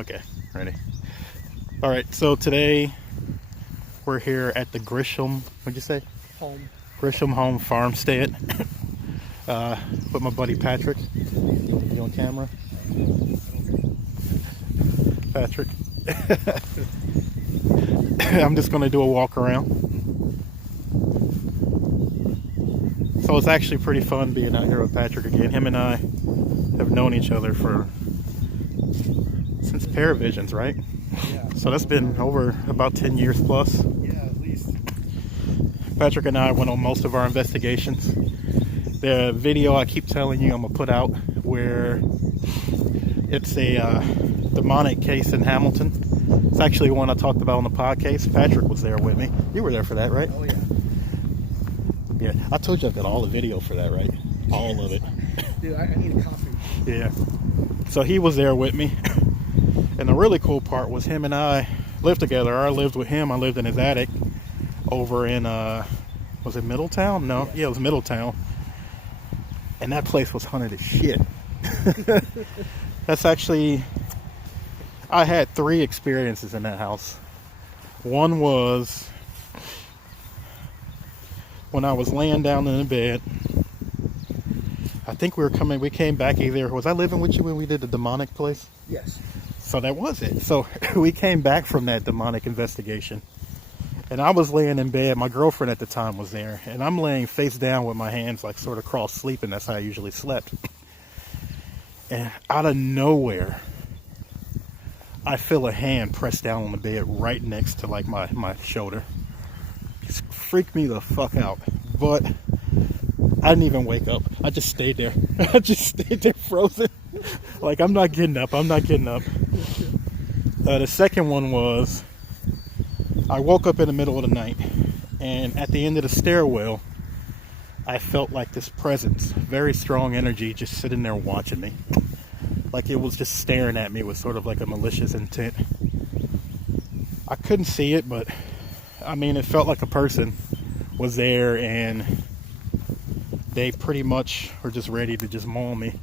Okay, ready. All right, so today we're here at the Grisham, what'd you say? Home. Grisham Home Farmstead with my buddy Patrick. You on camera? Patrick. I'm just going to do a walk around. So it's actually pretty fun being out here with Patrick again. Him and I have known each other since Paravisions, right? Yeah. So that's been over about 10 years plus. Yeah, at least. Patrick and I went on most of our investigations. The video I keep telling you I'm going to put out where it's a demonic case in Hamilton. It's actually one I talked about on the podcast. Patrick was there with me. You were there for that, right? Oh, yeah. Yeah, I told you I've got all the video for that, right? All of it. Dude, I need a copy. Yeah. So he was there with me. And the really cool part was him and I lived together. I lived with him. I lived in his attic over in, was it Middletown? No. Yeah, it was Middletown. And that place was haunted as shit. That's actually, I had 3 experiences in that house. One was when I was laying down in the bed. I think we came back either, was I living with you when we did the demonic place? Yes. So that was it. So we came back from that demonic investigation. And I was laying in bed. My girlfriend at the time was there. And I'm laying face down with my hands like sort of cross sleeping. That's how I usually slept. And out of nowhere, I feel a hand press down on the bed right next to like my shoulder. It freaked me the fuck out. But I didn't even wake up. I just stayed there. I just stayed there frozen. Like, I'm not getting up. The second one was, I woke up in the middle of the night, and at the end of the stairwell, I felt like this presence, very strong energy, just sitting there watching me. Like it was just staring at me with sort of like a malicious intent. I couldn't see it, but I mean, it felt like a person was there, and they pretty much were just ready to just maul me.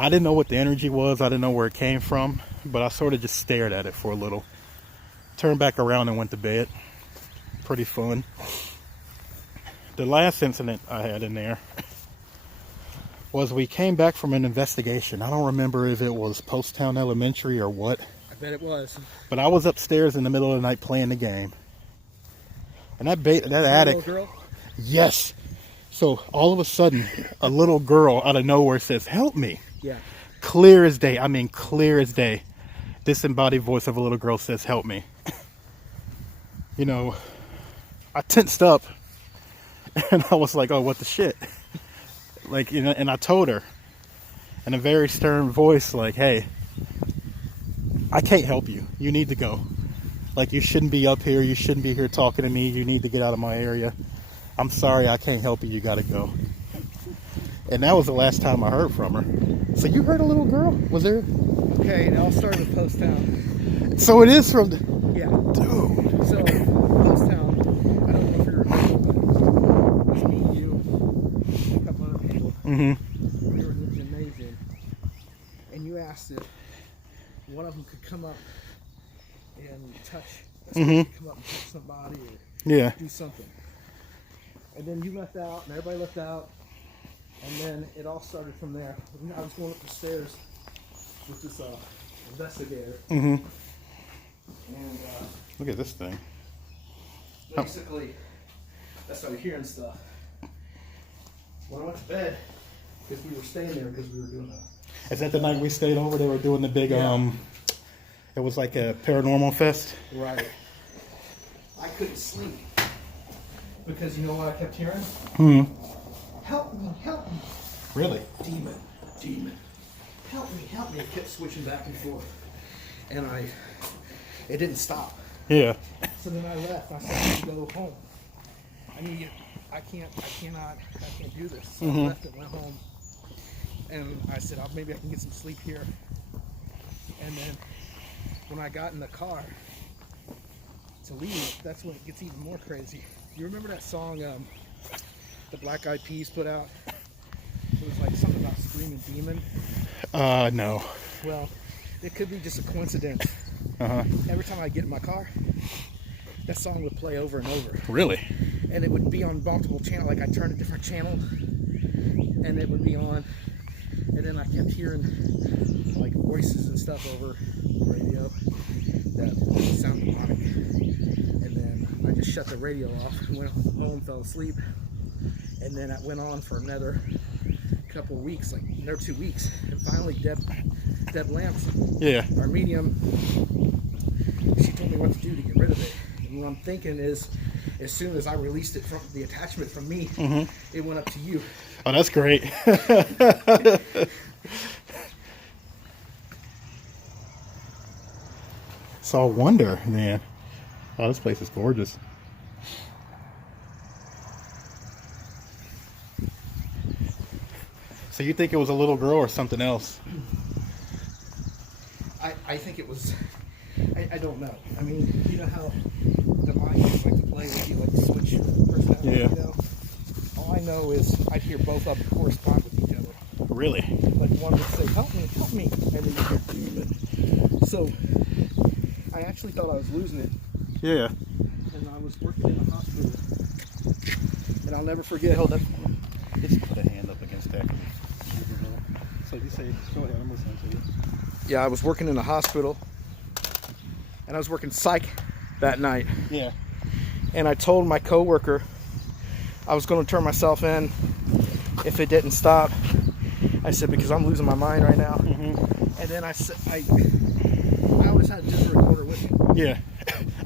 I didn't know what the energy was. I didn't know where it came from, but I sort of just stared at it for a little. Turned back around and went to bed. Pretty fun. The last incident I had in there was we came back from an investigation. I don't remember if it was Post-Town Elementary or what. I bet it was. But I was upstairs in the middle of the night playing the game. And that attic... Little girl? Yes. So all of a sudden, a little girl out of nowhere says, "Help me." Yeah. Clear as day. I mean, clear as day. Disembodied voice of a little girl says, "Help me." You know, I tensed up and I was like, oh, what the shit? Like, you know, and I told her in a very stern voice, like, hey, I can't help you. You need to go. Like, you shouldn't be up here. You shouldn't be here talking to me. You need to get out of my area. I'm sorry, I can't help you. You got to go. And that was the last time I heard from her. So you heard a little girl? Was there? Okay, it all started with Post-Town. So it is from the... Yeah. Dude. So, Post-Town, I don't know if you remember, but it was me, you, and a couple other people. Mm-hmm. We were in the gymnasium, and you asked if one of them could come up and touch, come up and touch somebody or Yeah. do something. And then you left out, and everybody left out, and then it all started from there. I was going up the stairs with this investigator, and Look at this thing. basically, that's why we're hearing stuff. When I went to bed, because we were staying there because we were doing Is that the night we stayed over? They were doing the big, Yeah. It was like a paranormal fest. Right. I couldn't sleep because you know what I kept hearing? Help me, help me. Really? Demon, help me, help me. It kept switching back and forth. And it didn't stop. Yeah. So then I left. I said, I need to go home. I can't do this. So I left and went home. And I said, maybe I can get some sleep here. And then when I got in the car to leave, that's when it gets even more crazy. You remember that song the Black Eyed Peas put out? It was like something about Screaming Demon. No. Well, It could be just a coincidence. Every time I get in my car, that song would play over and over. Really? And it would be on multiple channels. Like I turned a different channel, and it would be on. And then I kept hearing like voices and stuff over the radio that sounded demonic. And then I just shut the radio off, went home, fell asleep, and then it went on for another couple of weeks, like another 2 weeks, and finally Deb Lamson, our medium, she told me what to do to get rid of it. And what I'm thinking is, as soon as I released it from the attachment from me, it went up to you. Oh, that's great. So I wonder, man. Oh, this place is gorgeous. So you think it was a little girl or something else? I think it was, I don't know. I mean, you know how the mind games like to play with you, like to switch your personality, you know? All I know is I'd hear both of them correspond with each other. Really? Like one would say, help me, and then you so I actually thought I was losing it. Yeah. And I was working in a hospital. And I'll never forget. Hold up. Just put a hand up against that. So you say, go ahead, I'm listening to you. Yeah, I was working in a hospital. And I was working psych that night. Yeah. And I told my coworker I was going to turn myself in if it didn't stop. I said, because I'm losing my mind right now. And then I said, I always had a digital recorder with me. Yeah.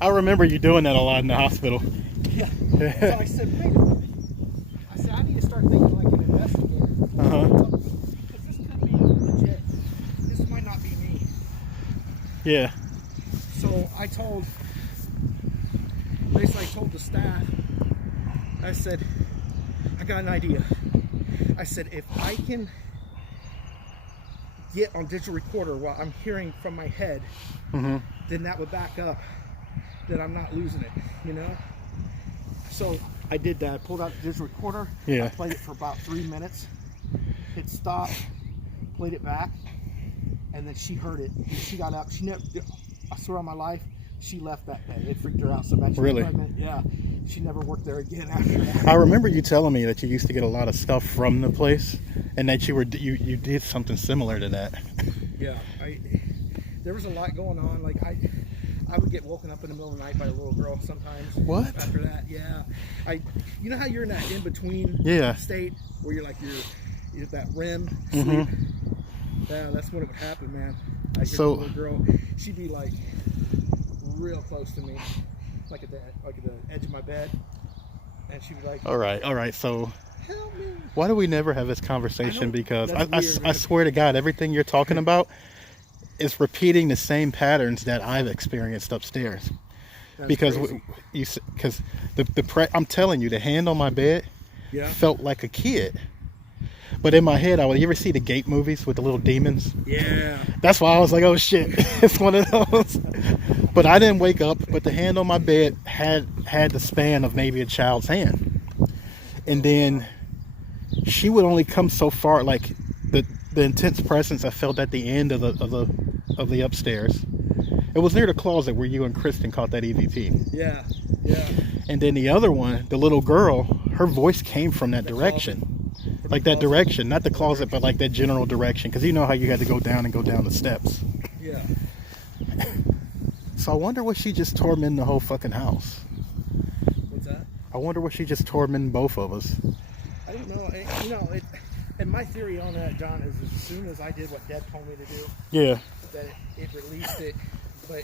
I remember you doing that a lot in the hospital. Yeah. So I said, wait a minute. I said, I need to start thinking like an investigator. Because this could be legit. This might not be me. Yeah. So I told the staff, I said, I got an idea. I said, if I can get on digital recorder while I'm hearing from my head, then that would back up that I'm not losing it, you know? So I did that. I pulled out the digital recorder. Yeah. I played it for about 3 minutes. Hit stop, played it back, and then she heard it. She got up. She never, I swear on my life, she left that bed. It freaked her out so bad. She was pregnant. Yeah. She never worked there again after that. I remember you telling me that you used to get a lot of stuff from the place, and that you did something similar to that. Yeah, there was a lot going on. Like I would get woken up in the middle of the night by a little girl sometimes. What? After that, yeah. You know how you're in that in between state where you're like you're that REM sleep. Yeah, that's when it would happen, man. I get a little girl. She'd be like real close to me, like at the edge of my bed, and she'd be like, all right, so help me. Why do we never have this conversation? Because weird, I swear to God, everything you're talking about is repeating the same patterns that I've experienced upstairs. That's because crazy. I'm telling you, the hand on my bed felt like a kid. But in my head, you ever see the Gate movies with the little demons? Yeah. That's why I was like, oh shit, it's one of those. But I didn't wake up, but the hand on my bed had the span of maybe a child's hand. And then she would only come so far, like the intense presence I felt at the end of the upstairs. It was near the closet where you and Kristen caught that EVP. Yeah. And then the other one, the little girl, her voice came from that direction. Like that direction, not the closet, but like that general direction. Because you know how you had to go down the steps. Yeah. So I wonder what she just tormented the whole fucking house. What's that? I wonder what she just tormented both of us. I don't know. And my theory on that, John, is as soon as I did what Dad told me to do, that it released it, but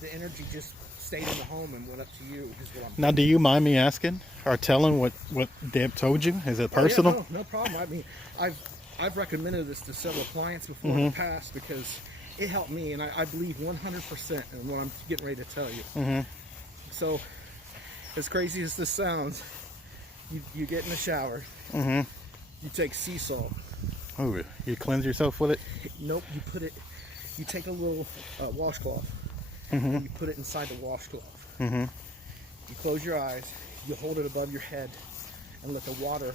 the energy just stayed in the home and went up to you. Is what I'm now, do you mind me asking or telling what Deb told you? Is it personal? Oh, yeah, no problem. I mean, I've recommended this to several clients before in the past because it helped me, and I believe 100% in what I'm getting ready to tell you. So, as crazy as this sounds, you get in the shower, you take sea salt. Oh, you cleanse yourself with it? Nope, you take a little washcloth, and you put it inside the washcloth. You close your eyes, you hold it above your head, and let the water,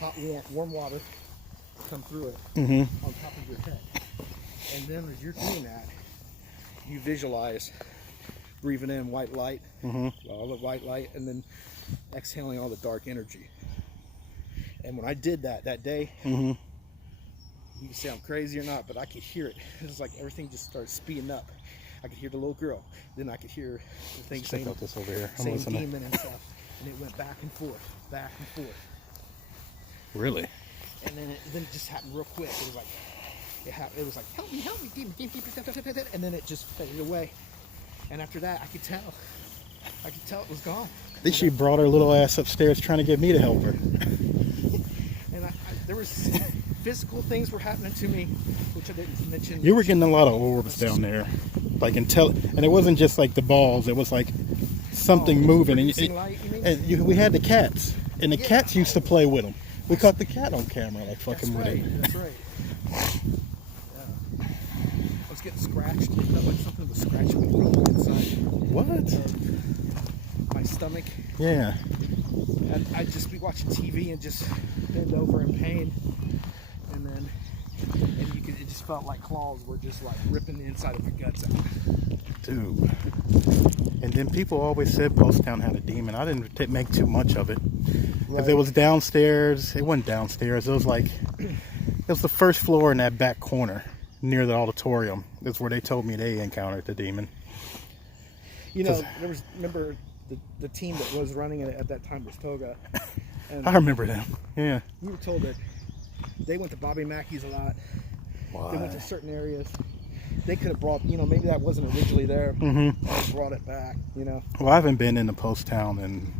hot, warm water, come through it on top of your head. And then as you're doing that, you visualize breathing in white light, all the white light, and then exhaling all the dark energy. And when I did that day, you can say I'm crazy or not, but I could hear it. It was like everything just started speeding up. I could hear the little girl. Then I could hear the thing saying, check out this over here. same demon and stuff. And it went back and forth, back and forth. Really? And then it just happened real quick. It was like, it was like, help me, demon. And then it just faded away. And after that, I could tell it was gone. I think she brought her little ass upstairs trying to get me to help her. And there was physical things were happening to me, which I didn't mention. You were getting a lot of orbs down there, like and it wasn't just like the balls. It was like something moving. Light, you mean? We had the cats, and the cats used to play with them. We caught the cat on camera, like fucking with it. That's right. Yeah. I was getting scratched. It felt like something was scratching me from the inside. What? My stomach. Yeah. And I'd just be watching TV and just bend over in pain, and then it just felt like claws were just like ripping the inside of my guts out. Dude. And then people always said Post Town had a demon. I didn't make too much of it. Because it was downstairs. It wasn't downstairs. It was like, it was the first floor in that back corner near the auditorium. That's where they told me they encountered the demon. You know, remember the team that was running it at that time was Toga. And I remember them. Yeah. You were told that they went to Bobby Mackey's a lot. Why? They went to certain areas. They could have brought, maybe that wasn't originally there. They brought it back, Well, I haven't been in the Post Town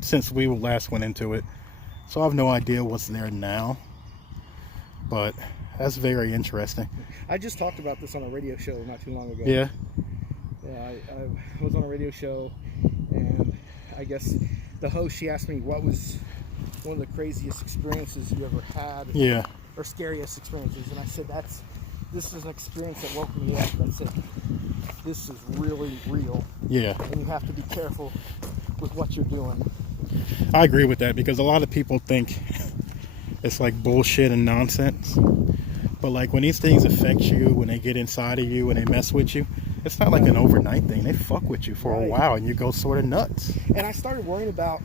since we last went into it. So I have no idea what's there now. But that's very interesting. I just talked about this on a radio show not too long ago. Yeah. Yeah, I was on a radio show, and I guess the host, she asked me what was one of the craziest experiences you ever had. Yeah. Or scariest experiences. And I said, this is an experience that woke me up. I said, this is really real. Yeah. And you have to be careful with what you're doing. I agree with that, because a lot of people think it's like bullshit and nonsense. But like when these things affect you, when they get inside of you and they mess with you, it's not like an overnight thing. They fuck with you for a while and you go sort of nuts. And I started worrying about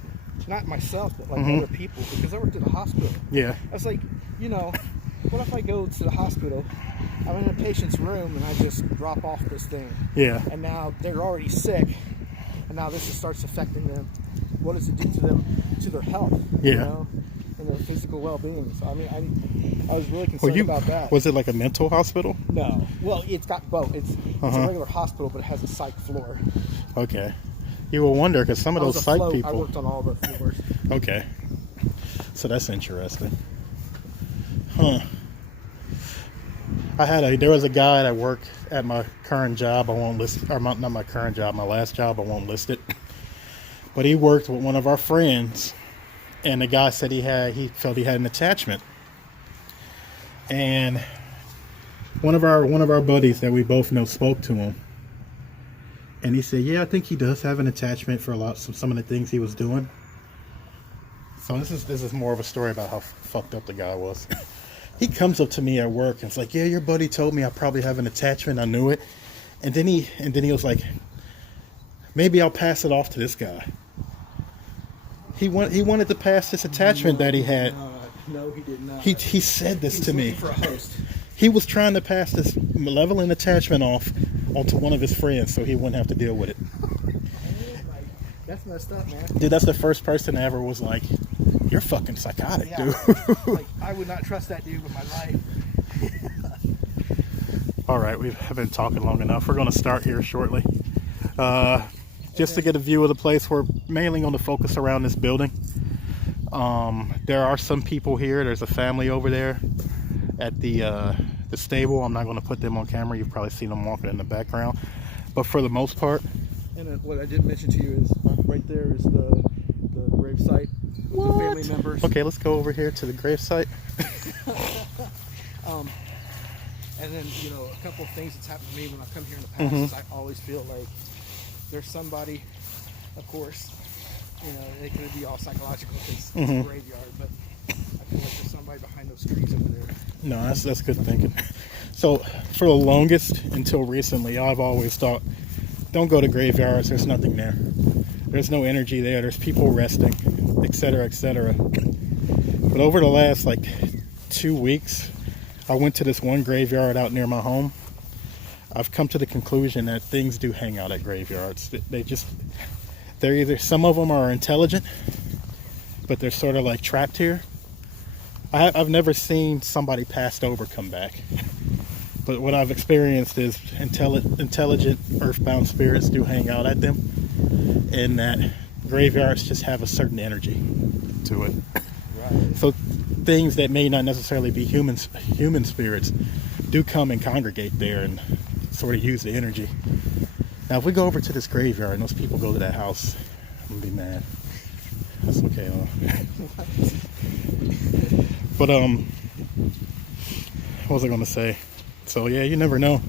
not myself, but like other people, because I worked at a hospital. Yeah. I was like, what if I go to the hospital, I'm in a patient's room, and I just drop off this thing? Yeah. And now they're already sick, and now this just starts affecting them. What does it do to them, to their health? Yeah. And their physical well-being. So I mean, I was really concerned about that. Was it like a mental hospital? No. Well, it's got both. It's a regular hospital, but it has a psych floor. Okay. You will wonder, because some of those psych people. I worked on all the floors. Okay. So that's interesting. Huh. There was a guy that worked at my current job. I won't list, or not my current job, my last job. I won't list it. But he worked with one of our friends, and the guy said he felt he had an attachment. And one of our buddies that we both know spoke to him, and he said, "Yeah, I think he does have an attachment for some of the things he was doing." So this is more of a story about how fucked up the guy was. He comes up to me at work and it's like, "Yeah, your buddy told me I probably have an attachment. I knew it." And then he was like, "Maybe I'll pass it off to this guy." He wanted to pass this attachment that he had. No, he did not. He said this to me. For a host. He was trying to pass this malevolent attachment off onto one of his friends so he wouldn't have to deal with it. That's messed up, man. Dude, that's the first person that ever was like, "You're fucking psychotic, dude." Like, I would not trust that dude with my life. All right, we have been talking long enough. We're going to start here shortly. Just to get a view of the place, we're mainly going to focus around this building. There are some people here. There's a family over there at the stable. I'm not going to put them on camera. You've probably seen them walking in the background. But for the most part... And what I didn't mention to you is right there is the grave site with the family members. Okay, let's go over here to the grave site. And then, a couple of things that's happened to me when I come here in the past is I always feel like there's somebody, of course, it could be all psychological because it's a graveyard, but I feel like there's somebody behind those trees over there. No, that's good thinking. So for the longest until recently, I've always thought, don't go to graveyards. There's nothing there. There's no energy there. There's people resting, etc., etc. But over the last like 2 weeks, I went to this one graveyard out near my home. I've come to the conclusion that things do hang out at graveyards. They're either, some of them are intelligent, but they're sort of like trapped here. I've never seen somebody passed over come back. But what I've experienced is intelligent earthbound spirits do hang out at them, and that graveyards just have a certain energy to it. Right. So things that may not necessarily be human spirits do come and congregate there and sort of use the energy. Now, if we go over to this graveyard and those people go to that house, I'm gonna be mad. That's okay, though. But what was I gonna say? So yeah, you never know.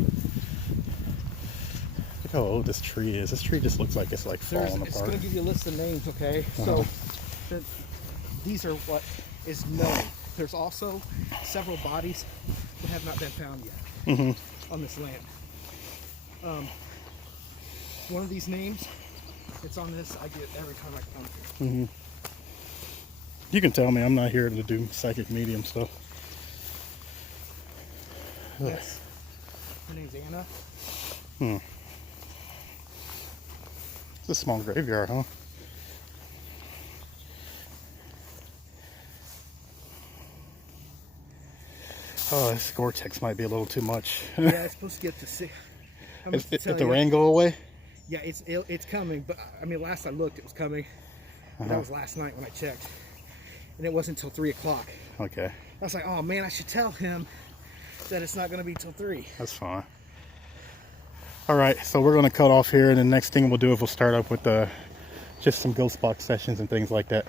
Look how old this tree is. This tree just looks like it's like falling It's apart. going to give you a list of names, okay? Uh-huh. So these are what is known. There's also several bodies that have not been found yet on this land. One of these names, it's on this, I get every time I come here. You can tell me I'm not here to do psychic medium stuff. Yes. Her name's Anna. It's a small graveyard, huh? Oh, this Gore-Tex might be a little too much. Yeah, it's supposed to get to 6. If the rain go away? Yeah, it's coming. But I mean, last I looked, it was coming. That was last night when I checked, and it wasn't until 3 o'clock. Okay, I was like, oh man, I should tell him that it's not going to be till 3. that's fine. All right, so we're going to cut off here, and the next thing we'll do is we'll start up with just some ghost box sessions and things like that.